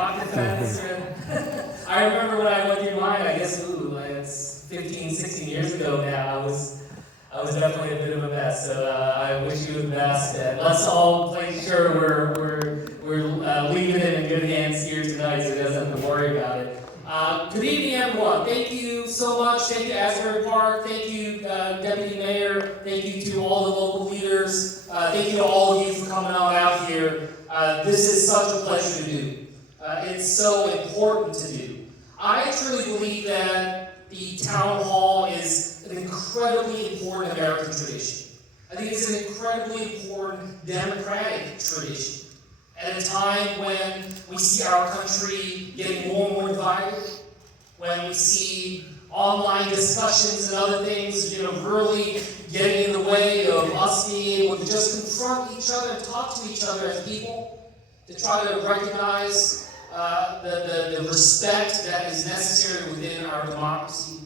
walk the fence. I remember when I went through mine, I guess, it's 15, 16 years ago now. I was definitely a bit of a mess, so I wish you the best. Let's all make sure we're leaving it in good hands here tonight, so he doesn't have to worry about it. Good evening, everyone. Thank you so much. Thank you, Asbury Park. Thank you, Deputy Mayor. Thank you to all the local leaders. Thank you to all of you for coming on out here. This is such a pleasure to do. It's so important to do. I truly believe that the town hall is an incredibly important American tradition. I think it's an incredibly important democratic tradition. At a time when we see our country getting more and more divided, when we see online discussions and other things, really getting in the way of us being able to just confront each other and talk to each other as people, to try to recognize the respect that is necessary within our democracy.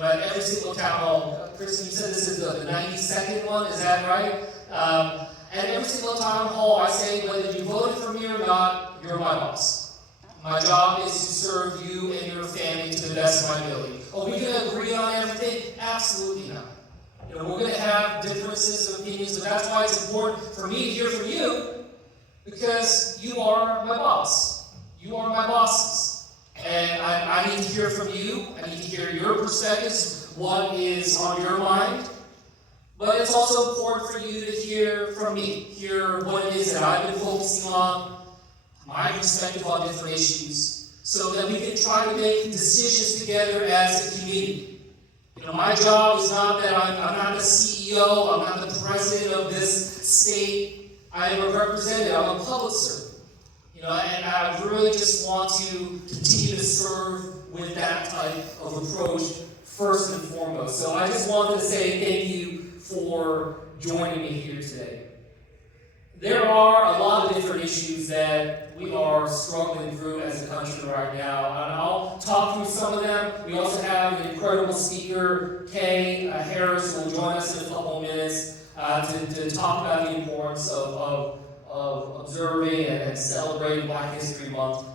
At every single town hall, Kristen, you said this is the 92nd one, is that right? At every single town hall, I say, whether you voted for me or not, you're my boss. My job is to serve you and your family to the best of my ability. Are we going to agree on everything? Absolutely not. We're going to have differences of opinions, but that's why it's important for me to hear from you, because you are my boss. You are my bosses. And I need to hear from you. I need to hear your perspectives, what is on your mind. But it's also important for you to hear from me, hear what it is that I've been focusing on, my perspective on different issues, so that we can try to make decisions together as a community. My job is not that I'm not the CEO, I'm not the president of this state. I am a representative, I'm a public servant. And I really just want to continue to serve with that type of approach first and foremost. So I just wanted to say thank you for joining me here today. There are a lot of different issues that we are struggling through as a country right now, and I'll talk through some of them. We also have an incredible speaker, Kay Harris, who will join us in a couple of minutes to talk about the importance of observing and celebrating Black History Month.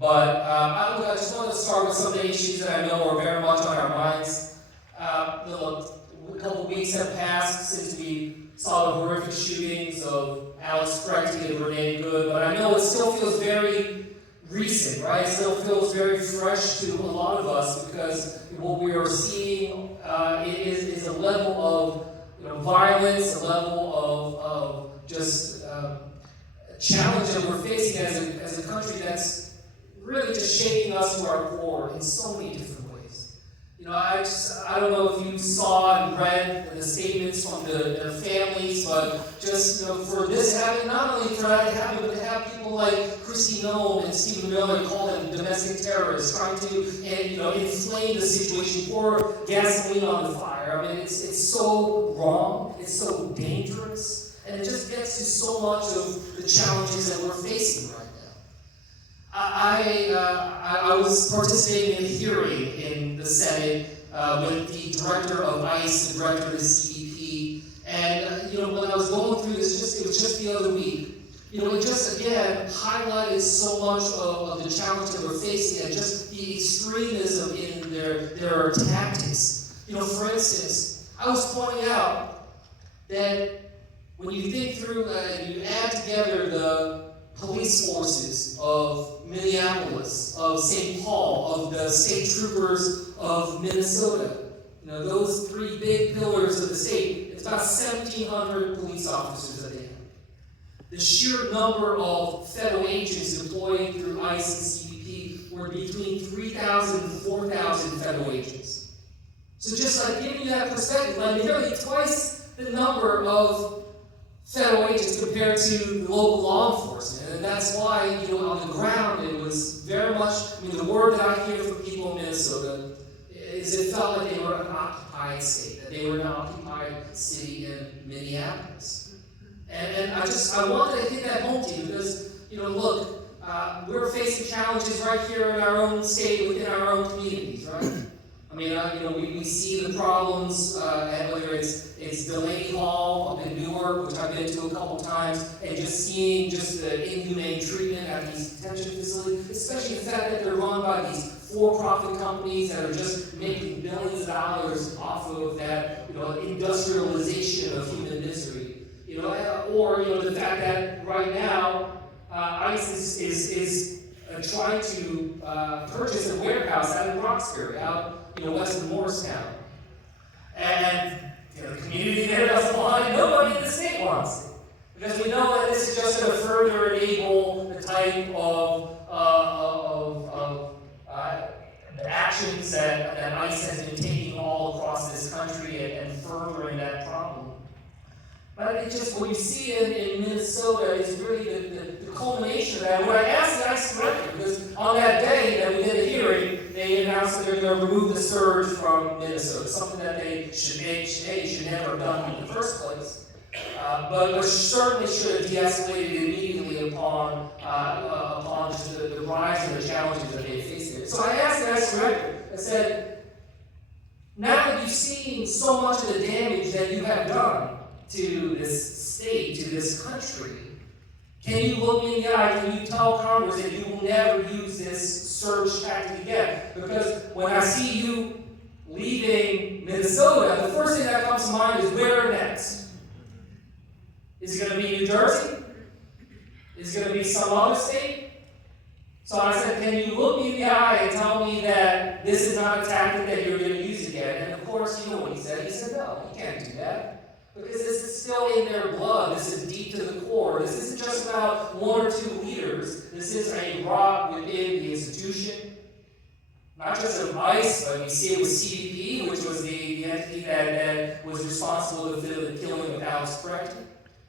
But I just wanted to start with some of the issues that I know are very much on our minds. A couple weeks have passed since we saw the horrific shootings of Alex Prechty and Renee Good, but I know it still feels very recent, right? It still feels very fresh to a lot of us, because what we are seeing is a level of violence, a level of just challenge that we're facing as a country that's really just shaking us to our core in so many different ways. I don't know if you saw and read the statements from their families, but just for this happening, not only for that to happen, but to have people like Christy Noem and Stephen Miller call them domestic terrorists, trying to inflame the situation, pour gasoline on the fire. I mean, it's so wrong, it's so dangerous. And it just gets to so much of the challenges that we're facing right now. I was participating in a hearing in the Senate with the director of ICE, the director of the CBP, and when I was going through this, it was just the other week. It just again highlighted so much of the challenge that we're facing and just the extremism in their tactics. For instance, I was pointing out that when you think through and you add together the police forces of Minneapolis, of St. Paul, of the state troopers of Minnesota, those three big pillars of the state, it's about 1,700 police officers that they have. The sheer number of federal agents deployed through ICE and CBP were between 3,000 and 4,000 federal agents. So just like giving you that perspective, nearly twice the number of federal agents compared to the local law enforcement. And that's why, on the ground, it was very much, the word that I hear from people in Minnesota is it felt like they were an occupied state, that they were an occupied city in Minneapolis. And I wanted to hit that home to you because, look, we're facing challenges right here in our own state, within our own communities, right? I mean, we see the problems, and whether it's Delaney Hall up in Newark, which I've been to a couple times, and just seeing just the inhumane treatment at these detention facilities, especially the fact that they're run by these for-profit companies that are just making billions of dollars off of that, industrialization of human misery. Or the fact that right now ICE is trying to purchase a warehouse out in Roxbury, out west of Morristown. And the community there doesn't want it, nobody in the state wants it. Because we know that this is just going to further enable the type of actions that ICE has been taking all across this country and furthering that problem. But it just, what you see in Minnesota is really the culmination of that. When I asked the ICE director, because on that day that we did a hearing, they announced that they're going to remove the surge from Minnesota, something that they should never have done in the first place. But certainly should have de-escalated immediately upon just the rise and the challenges that they face there. So I asked the ICE director, I said, now that you've seen so much of the damage that you have done to this state, to this country, can you look me in the eye, can you tell Congress that you will never use this surge tactic again? Because when I see you leaving Minnesota, the first thing that comes to mind is where next? Is it going to be New Jersey? Is it going to be some other state? So I said, can you look me in the eye and tell me that this is not a tactic that you're going to use again? And of course, you know what he said. He said, no, you can't do that. Because this is still in their blood. This is deep to the core. This isn't just about one or two leaders. This is a rot within the institution. Not just of ICE, but we see it with CBP, which was the entity that was responsible for the killing of Alex Brecht.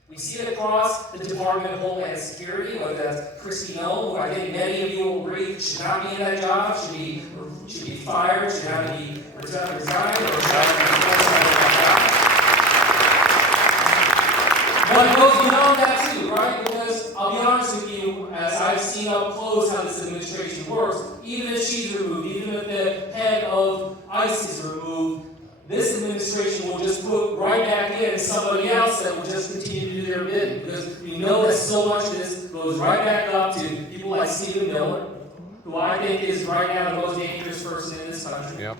We see it across the Department of Homeland Security, whether that's Kristi Noem, who I think many of you will agree should not be in that job, should be fired, should have to be resigned, or should have to be that job. But it goes beyond that too, right? Because I'll be honest with you, as I've seen up close how this administration works, even if she's removed, even if the head of ICE is removed, this administration will just put right back in somebody else that will just continue to do their bidding. Because we know that so much of this goes right back up to people like Stephen Miller, who I think is right now the most dangerous person in this country. Yep.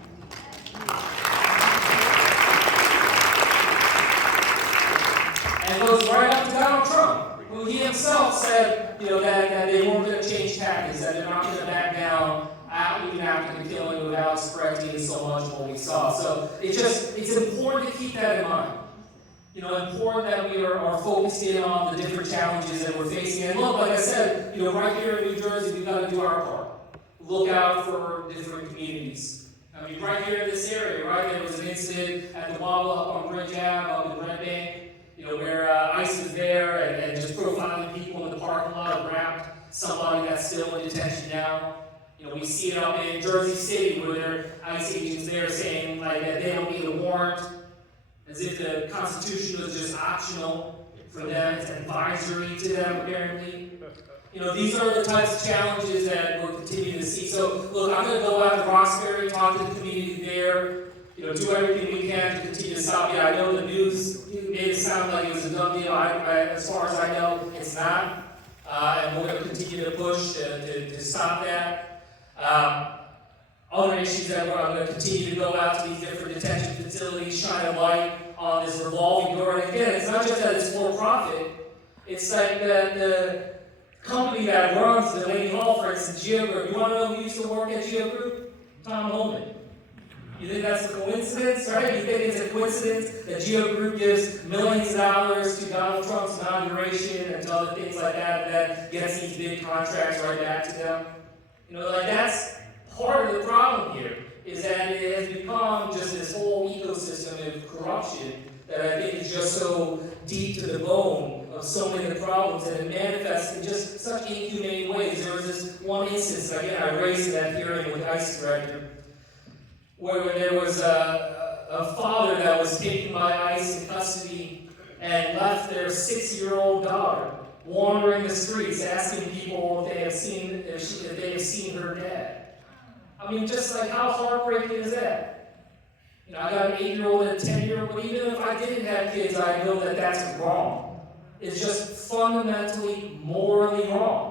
And it goes right up to Donald Trump, who he himself said, that they weren't going to change tactics, that they're not going to back down, even after the killing of Alex Brecht and so much what we saw. So it's important to keep that in mind. Important that we are focused in on the different challenges that we're facing. And look, like I said, right here in New Jersey, we've got to do our part. Look out for different communities. I mean, right here in this area, right, there was an incident at the Walla up on Bridge Ave, up in Red Bank, where ICE was there and just profiling people in the parking lot, wrapped somebody that's still in detention now. We see it up in Jersey City where there are ICE agents there saying that they don't need a warrant, as if the Constitution was just optional for them, it's advisory to them apparently. These are the types of challenges that we're continuing to see. So look, I'm going to go out to Roxbury, talk to the community there, do everything we can to continue to stop it. I know the news made it sound like it was a done deal. As far as I know, it's not. And we're going to continue to push to stop that. Other issues that I'm going to continue to go out to these different detention facilities, shine a light on this revolving door. And again, it's not just that it's for profit. It's like the company that runs the Lady Hall, for instance, Geo Group. You want to know who used to work at Geo Group? Tom Holman. You think that's a coincidence, right? You think it's a coincidence that Geo Group gives millions of dollars to Donald Trump's inauguration and to other things like that gets these big contracts right back to them? That's part of the problem here, is that it has become just this whole ecosystem of corruption that I think is just so deep to the bone of so many of the problems, and it manifests in just such inhumane ways. There was this one instance, again, I raised that hearing with the ICE director, where there was a father that was taken by ICE in custody and left their 6-year-old daughter wandering the streets, asking people if they have seen her dad. I mean, just like how heartbreaking is that? You know, I got an 8-year-old and a 10-year-old, but even if I didn't have kids, I know that that's wrong. It's just fundamentally, morally wrong.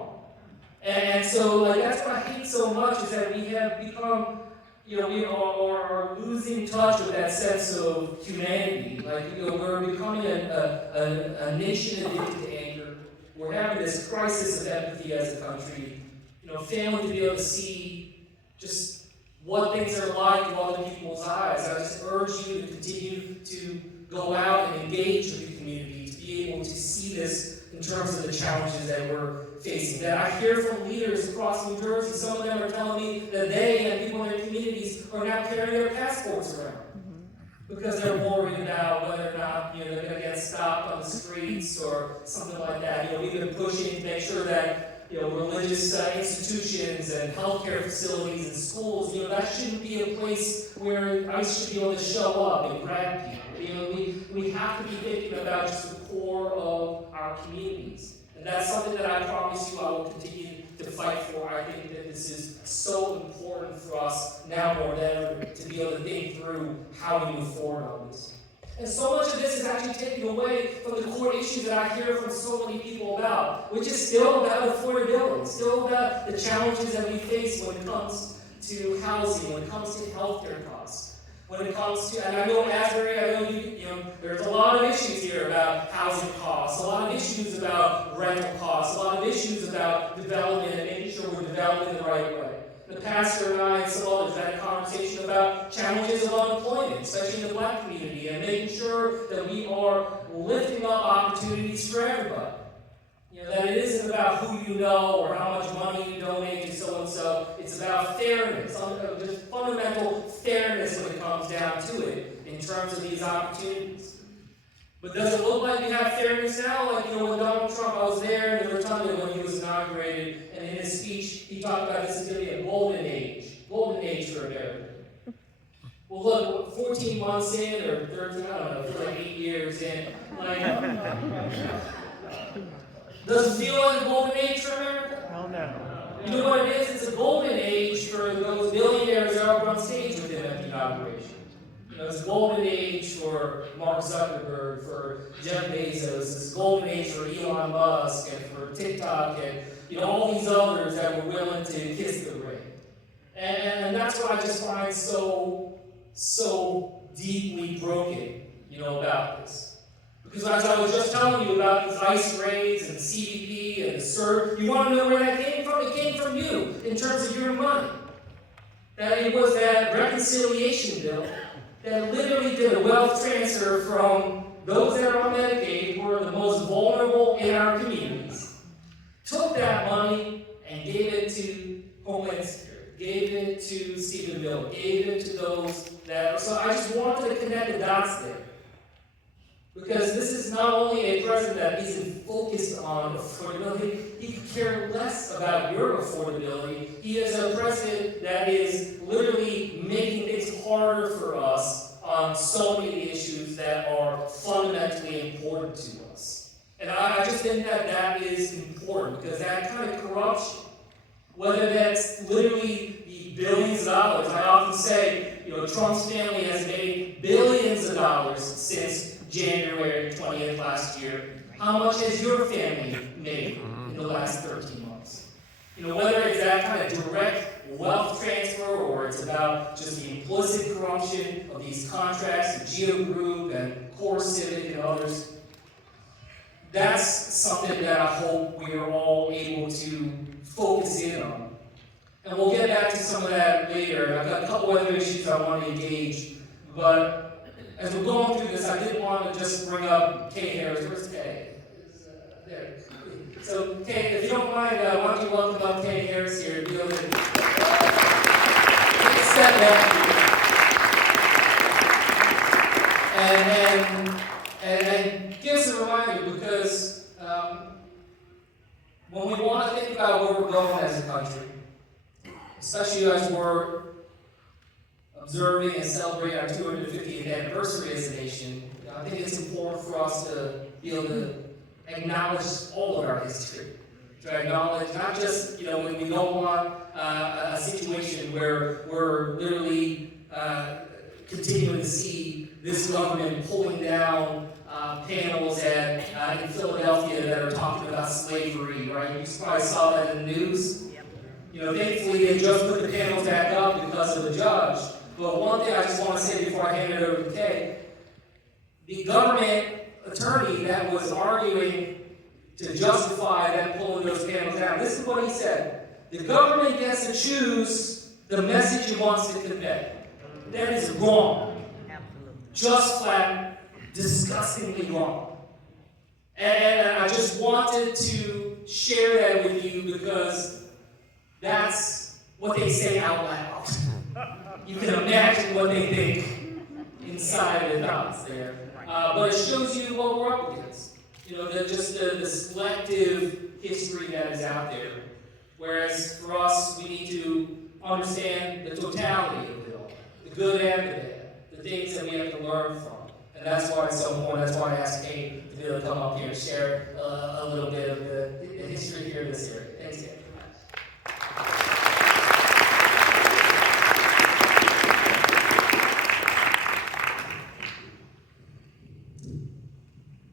And so, like, that's what I hate so much, is that we have become, you know, we are losing touch with that sense of humanity. Like, you know, we're becoming a nation addicted to anger. We're having this crisis of empathy as a country. You know, family to be able to see just what things are like in other people's eyes. I just urge you to continue to go out and engage with the community, to be able to see this in terms of the challenges that we're facing. That I hear from leaders across New Jersey, some of them are telling me that they and people in their communities are now carrying their passports around because they're worried about whether or not, you know, they're going to get stopped on the streets or something like that. You know, we've been pushing to make sure that, you know, religious institutions and healthcare facilities and schools, you know, that shouldn't be a place where ICE should be able to show up and grab people. You know, we have to be thinking about just the core of our communities. And that's something that I promise you I will continue to fight for. I think that this is so important for us now more than ever to be able to think through how we move forward on this. And so much of this is actually taken away from the core issues that I hear from so many people about, which is still about affordability, still about the challenges that we face when it comes to housing, when it comes to healthcare costs. When it comes to, and I know Asbury, I know you know, there's a lot of issues here about housing costs, a lot of issues about rental costs, a lot of issues about development and making sure we're developing the right way. The pastor and I and some others had a conversation about challenges of unemployment, especially in the Black community, and making sure that we are lifting up opportunities for everybody. You know, that it isn't about who you know or how much money you donate to so-and-so. It's about fairness, there's fundamental fairness when it comes down to it in terms of these opportunities. But does it look like we have fairness now? Like, you know, when Donald Trump, I was there in the Rotunda when he was inaugurated, and in his speech, he talked about this is going to be a golden age for America. Well, look, 14 months in, or 13, I don't know, for like 8 years in, like, does it feel like a golden age for America? Hell no. You know what it is? It's a golden age for those billionaires that are on stage with him at the inauguration. You know, it's a golden age for Mark Zuckerberg, for Jeff Bezos, it's a golden age for Elon Musk, and for TikTok, and, you know, all these others that were willing to kiss the ring. And that's what I just find so deeply broken, you know, about this. Because as I was just telling you about these ICE raids and CBP and the CERT, you want to know where that came from? It came from you in terms of your money. That it was that reconciliation bill that literally did a wealth transfer from those that are on Medicaid, who are the most vulnerable in our communities, took that money and gave it to Homeland Security, gave it to Stephenville, gave it to those that. So I just wanted to connect the dots there. Because this is not only a president that isn't focused on affordability, he could care less about your affordability. He is a president that is literally making things harder for us on so many issues that are fundamentally important to us. And I just think that that is important, because that kind of corruption, whether that's literally the billions of dollars, I often say, you know, Trump's family has made billions of dollars since January 20th last year. How much has your family made in the last 13 months? You know, whether it's that kind of direct wealth transfer or it's about just the implicit corruption of these contracts, the Geo Group and Core Civic and others, that's something that I hope we are all able to focus in on. And we'll get back to some of that later. I've got a couple other issues I want to engage, but as we're going through this, I did want to just bring up Kay Harris. Where's Kay? There. So, Kay, if you don't mind, why don't you welcome up Kay Harris here to be able to take a step back and give us a reminder, because when we want to think about where we're going as a country, especially as we're observing and celebrating our 250th anniversary as a nation, I think it's important for us to be able to acknowledge all of our history. To acknowledge not just, you know, when we go on a situation where we're literally continuing to see this government pulling down panels in Philadelphia that are talking about slavery, right? You probably saw that in the news. You know, thankfully they just put the panels back up because of the judge. But one thing I just want to say before I hand it over to Kay, the government attorney that was arguing to justify them pulling those panels down, this is what he said: the government gets to choose the message it wants to convey. That is wrong. Just flat, disgustingly wrong. And I just wanted to share that with you because that's what they say out loud. You can imagine what they think inside their thoughts there. But it shows you what we're up against. You know, just the selective history that is out there. Whereas for us, we need to understand the totality of it all, the good and the bad, the things that we have to learn from. And that's why it's so important. That's why I asked Kate to be able to come up here and share a little bit of the history here in this area. Thanks, Kate.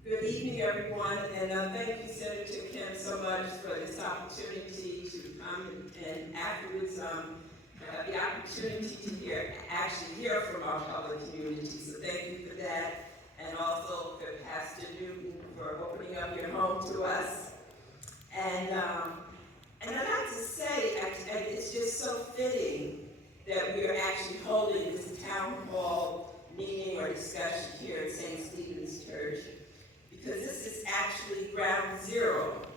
Good evening, everyone, and thank you, Senator Kim, so much for this opportunity to come and afterwards have the opportunity to actually hear from our public community. So thank you for that, and also for Pastor Newton for opening up your home to us. And I'd like to say, it's just so fitting that we are actually holding this town hall meeting or discussion here at St. Stephen's Church, because this is actually ground zero